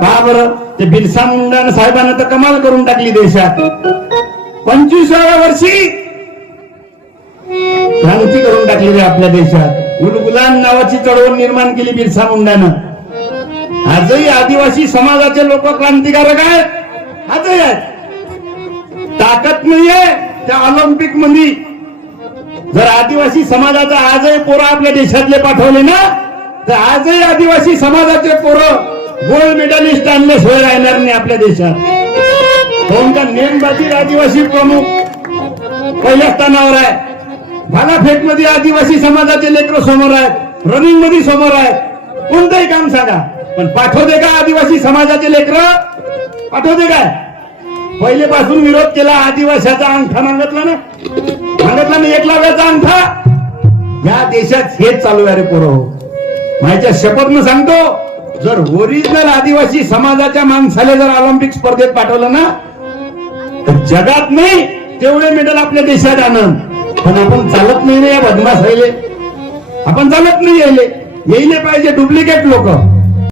पहा बरं, ते बिरसा मुंडा साहेबांना तर कमाल करून टाकली देशात. 25व्या वर्षी क्रांती करून टाकलेली आपल्या देशात. उलगुलान नावाची चळवळ निर्माण केली बिरसा मुंडानं. आजही आदिवासी समाजाचे लोक क्रांतिकारक आहेत, आजही आहेत. ताकद नाहीये त्या ऑलिम्पिक मध्ये. जर आदिवासी समाजाचा आजही पोरं आपल्या देशातले पाठवले ना, तर आजही आदिवासी समाजाचे पोरं गोल्ड मेडलिस्ट आणल्याशिवाय राहणार नाही आपल्या देशात. कोण का नेमबाजी आदिवासी प्रमुख पहिल्या स्थानावर आहे. भालाफेक मध्ये आदिवासी समाजाचे लेकर समोर आहेत, रनिंग मध्ये समोर आहेत. कोणतंही काम सांगा, पण पाठवते का आदिवासी समाजाचे लेकर? पाठवते काय? पहिलेपासून विरोध केला. आदिवासाचा अंगठा मागितला ना, मागितला ना, 1 लाखाचा अंगठा. या देशात हेच चालू आहे रे पोरं. माझ्या शपथनं सांगतो, जर ओरिजिनल आदिवासी समाजाच्या माणसाला जर ऑलिम्पिक स्पर्धेत पाठवलं ना, तर जगात नाही तेवढे मेडल आपल्या देशात आणन. पण आपण चालत नाही ना या बदमाश राहिले, आपण चालत नाही. यायले पाहिजे डुप्लिकेट लोक.